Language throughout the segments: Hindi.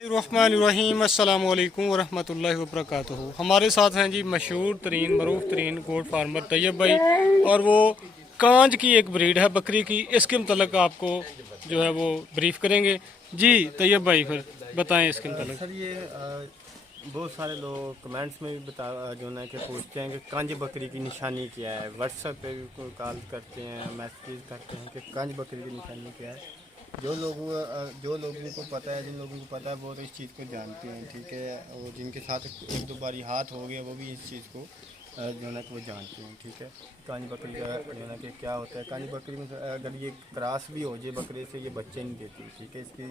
रहमानिर्रहीम अस्सलाम वालेकुम वरहमतुल्लाहि वबरकातुहू। हमारे साथ हैं जी मशहूर तरीन मरूफ तरीन गोट फार्मर तैयब भाई, और वो कांज की एक ब्रीड है बकरी की, इसके मतलब आपको जो है वो ब्रीफ करेंगे। जी तैयब भाई, फिर बताएं इसके मतलब। सर ये बहुत सारे लोग कमेंट्स में भी बता जो है कि पूछते हैं कि कांज बकरी की निशानी क्या है। व्हाट्सएप पे भी कोई कॉल करते हैं, मैसेज करते हैं कि कांज बकरी की निशानी क्या है। जो लोगों को पता है, जिन लोगों को पता है वो तो इस चीज़ को जानते हैं, ठीक है। और जिनके साथ एक दो बारी हाथ हो गया वो भी इस चीज़ को जो है कि वो जानते हैं, ठीक है। कांज बकरी का जो है कि क्या होता है। कांज बकरी में अगर ये क्रॉस भी हो जाए बकरे से, ये बच्चे नहीं देती, ठीक है। इसकी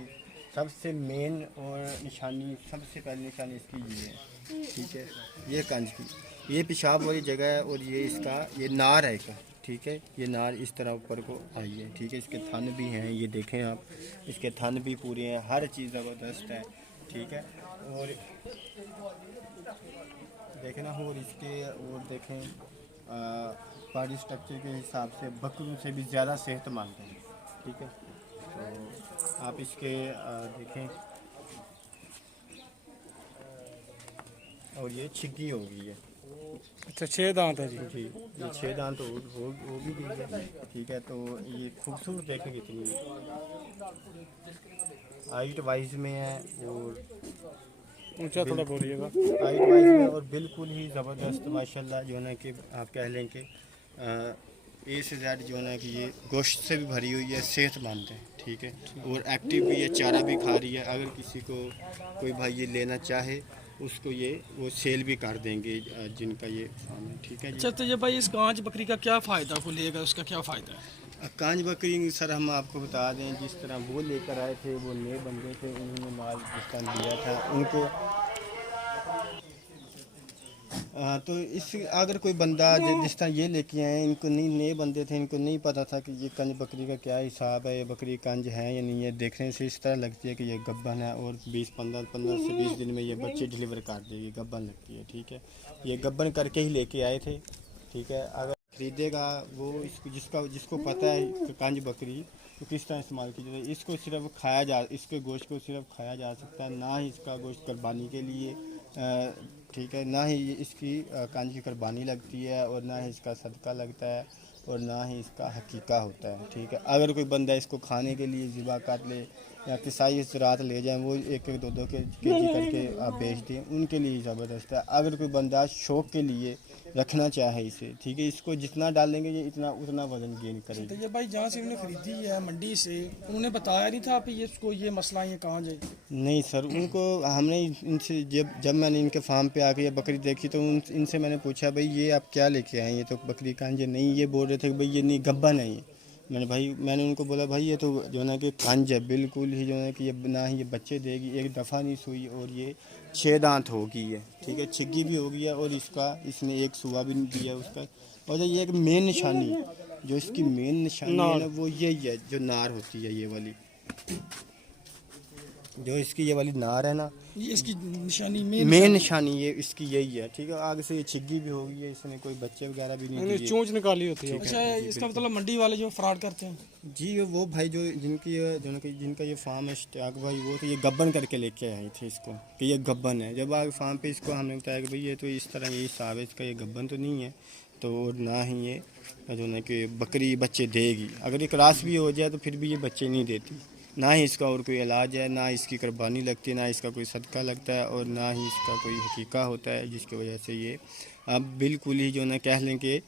सबसे मेन और निशानी, सबसे पहली निशानी इसकी ये है, ठीक है। ये कंज की ये पेशाब वाली जगह है, और ये इसका ये नार है इसका, ठीक है। ये नार इस तरह ऊपर को आई है, ठीक है। इसके थन भी हैं, ये देखें आप, इसके थन भी पूरे हैं, हर चीज़ ज़बरदस्त है, ठीक है। और देखें ना, और इसके और देखें बॉडी स्ट्रक्चर के हिसाब से बकरों से भी ज़्यादा सेहतमंद है, ठीक है। तो आप इसके देखें, और ये छिग्गी हो गई है। अच्छा, 6 दांत है जी। जी, ये 6 दांत तो वो भी गई है, ठीक है। तो ये खूबसूरत देखें कितनी हाइट वाइज में है, और ऊंचा थोड़ा बोलिएगा। हाइट वाइज में और बिल्कुल ही ज़बरदस्त माशाल्लाह जो है ना कि आप कह लें कि ए से जेड जो है ना कि ये गोश्त से भी भरी हुई है, सेहतमंद है, ठीक है। और एक्टिव भी है, चारा भी खा रही है। अगर किसी को कोई भाई ये लेना चाहे उसको ये वो सेल भी कर देंगे, जिनका ये फार्म है, ठीक है जी। अच्छा, तो ये भाई इस कांच बकरी का क्या फ़ायदा को लेगा, उसका क्या फ़ायदा है? कांच बकरी सर हम आपको बता दें, जिस तरह वो लेकर आए थे, वो नए बंदे थे, उन्होंने माल जिस टाइम दिया था उनको तो इस अगर कोई बंदा जिस तरह ये लेके आए, इनको नहीं, नए बंदे थे, इनको नहीं पता था कि ये कंज बकरी का क्या हिसाब है, ये बकरी कंज है या नहीं है। देखने से इस तरह लगती है कि ये गब्बन है, और 15 से 20 दिन में ये बच्चे डिलीवर कर देगी, गब्बन लगती है, ठीक है। ये गब्बन करके ही लेके आए थे, ठीक है। अगर ख़रीदेगा वो जिसको पता है कंज बकरी तो किस तरह इस्तेमाल की जाए। इसको सिर्फ खाया जा इसके गोश्त को सिर्फ खाया जा सकता है, ना ही इसका गोश्त कुर्बानी के लिए, ठीक है, ना ही इसकी कांज की कुर्बानी लगती है, और ना ही इसका सदका लगता है, और ना ही इसका हकीका होता है, ठीक है। अगर कोई बंदा इसको खाने के लिए ज़िबा कर ले या किसाई रात ले जाएं, वो एक एक दो के जी करके आप बेच दें, उनके लिए ज़बरदस्त है। अगर कोई बंदा शौक़ के लिए रखना चाहे इसे, ठीक है, इसको जितना डालेंगे ये इतना उतना वज़न गेन तो करेगी। ये भाई जहाँ से उन्होंने ख़रीदी है मंडी से, उन्होंने बताया नहीं था आप ये इसको ये मसला ये कहाँ जाए? नहीं सर, उनको हमने इनसे जब मैंने इनके फार्म पे आके ये बकरी देखी तो इनसे मैंने पूछा, भाई ये आप क्या लेके आए, ये तो बकरी कांज है। नहीं, ये बोल रहे थे कि भाई ये नहीं, गब्बा नहीं है। मैंने उनको बोला, भाई ये तो जो है ना कि कांज है, बिल्कुल ही जो है कि ये ना ही ये बच्चे देगी, एक दफ़ा नहीं सुई, और ये 6 दांत हो गई है, ठीक है। छिग्गी भी हो गई है, और इसने एक सुआ भी नहीं दिया उसका। और ये एक मेन निशानी, जो इसकी मेन निशानी है ना, वो यही है, जो नार होती है, ये वाली जो इसकी ये वाली नार है ना, ये इसकी निशानी मेन निशानी ये इसकी यही है, ठीक है। आगे से ये छिग्गी भी हो गई है, इसने कोई बच्चे वगैरह भी नहीं दिए। चोंच निकाली होती है। अच्छा, इसका मतलब मंडी वाले जो फ्रॉड करते हैं? जी, वो भाई जिनका ये फार्म है इश्तियाक भाई, वो तो ये गब्बन करके लेके आए थे इसको कि ये गब्बन है। जब आगे फार्म पे इसको हमने बताया कि भाई ये तो इस तरह यही हिसाब है इसका, ये गब्बन तो नहीं है, तो ना ही ये जो है कि बकरी बच्चे देगी। अगर ये क्रॉस भी हो जाए तो फिर भी ये बच्चे नहीं देती। ना ही इसका और कोई इलाज है, ना इसकी कुर्बानी लगती है, ना इसका कोई सदका लगता है, और ना ही इसका कोई हकीका होता है, जिसकी वजह से ये अब बिल्कुल ही जो है कह लें कि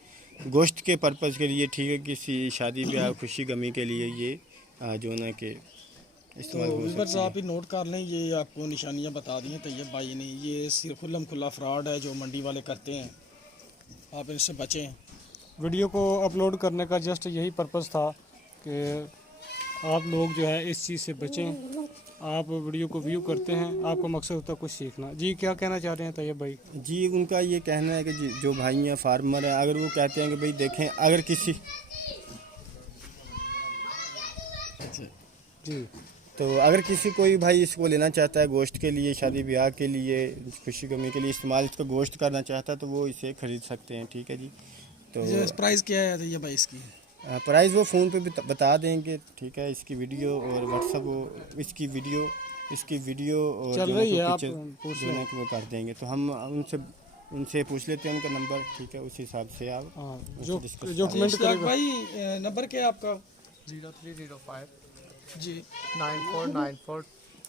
गोश्त के पर्पज़ के लिए, ठीक है, किसी शादी ब्याह खुशी गमी के लिए ये जो है ना कि इस्तेमाल तो हो व्यूअर्स सकती है। आप ही नोट कर लें, ये आपको निशानियाँ बता दी हैं तैयब भाई ने। ये सिर्फ खुल्लम खुल्ला फ्रॉड है जो मंडी वाले करते हैं, आप इनसे बचें। वीडियो को अपलोड करने का जस्ट यही पर्पज़ था कि आप लोग जो है इस चीज़ से बचें। आप वीडियो को व्यू करते हैं, आपका मकसद होता है कुछ सीखना। जी, क्या कहना चाह रहे हैं तैयब भाई? जी, उनका ये कहना है कि जो भाई हैं फार्मर हैं, अगर वो कहते हैं कि भाई देखें, अगर किसी जी, तो अगर किसी कोई भाई इसको लेना चाहता है गोश्त के लिए, शादी ब्याह के लिए, खुशी गमी के लिए इस्तेमाल इसका गोश्त करना चाहता है, तो वो इसे ख़रीद सकते हैं, ठीक है जी। तो ये प्राइस क्या है तैयब भाई इसकी? प्राइस वो फ़ोन पे बता देंगे, ठीक है। इसकी वीडियो और व्हाट्सअप वो इसकी वीडियो इसकी वीडियो और चल जो रही है है, आप पिक्चर पूछ जो है कि वो कर देंगे। तो हम उनसे पूछ लेते हैं उनका नंबर, ठीक है, उस हिसाब से आप हाँ, उनसे जो discuss जो कर कमेंट इश्तियाक करेगा। भाई नंबर क्या है आपका? 0305 जी 9494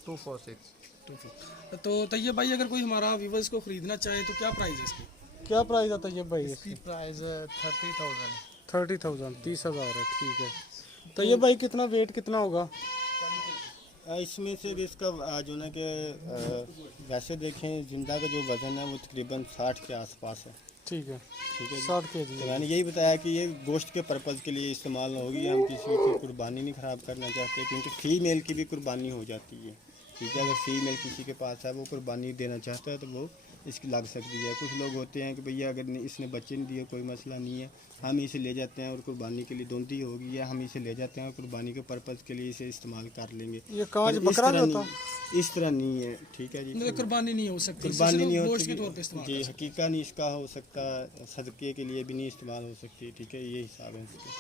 246। तो तैयब भाई अगर कोई हमारा व्यूवर्स को ख़रीदना चाहे तो क्या प्राइस है इसकी? क्या प्राइस आता है ये भाई इसकी प्राइस 30,000। 30,000 30,000 है, ठीक है। तो ये भाई कितना वेट कितना होगा? इसमें से भी इसका जो ना कि वैसे देखें जिंदा का जो वज़न है वो तकरीबन 60 के आसपास है, ठीक है, ठीक है जी। 60 kg तो मैंने यही बताया कि ये गोश्त के पर्पज़ के लिए इस्तेमाल होगी, हम किसी की कुर्बानी नहीं ख़राब करना चाहते, क्योंकि फीमेल की भी कुर्बानी हो जाती है, ठीक है। अगर फीमेल किसी के पास है वो कुर्बानी देना चाहता है तो वो इसकी लग सकती है। कुछ लोग होते हैं कि भैया अगर इसने बच्चे नहीं दिए कोई मसला नहीं है, हम इसे ले जाते हैं और कुर्बानी के लिए दोंदी होगी, या हम इसे ले जाते हैं और कुर्बानी के पर्पज़ के लिए इसे इस्तेमाल कर लेंगे। ये कांच पर बकरा तरह भी होता? नहीं, इस तरह नहीं है, ठीक है जी। मतलब कुर्बानी नहीं हो सकती, कुर्बानी सिर्फ नहीं हो गोश्त के सकती तौर पे इस्तेमाल जी, कर सकते हकीका नहीं इसका हो सकता, सदक़े के लिए भी नहीं इस्तेमाल हो सकती, ठीक है, ये हिसाब है इसका।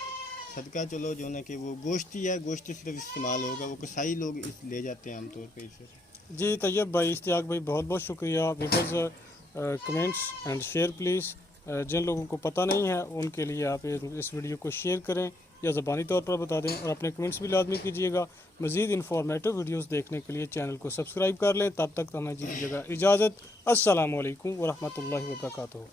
सदका चलो जो ना कि वो गोश्त ही है, गोश्त सिर्फ इस्तेमाल होगा, वो कसाई लोग इस ले जाते हैं आमतौर पर इसे। जी तैयब भाई, इश्तियाक भाई, बहुत बहुत शुक्रिया। Viewers comments and share please. जिन लोगों को पता नहीं है उनके लिए आप इस वीडियो को शेयर करें या ज़बानी तौर पर बता दें, और अपने कमेंट्स भी लाजमी कीजिएगा। मज़ीद इन्फॉर्मेटिव वीडियोस देखने के लिए चैनल को सब्सक्राइब कर लें। तब तक हमें दीजिएगा इजाज़त। अस्सलामु अलैकुम वरहमतुल्लाहि वबरकातुहू।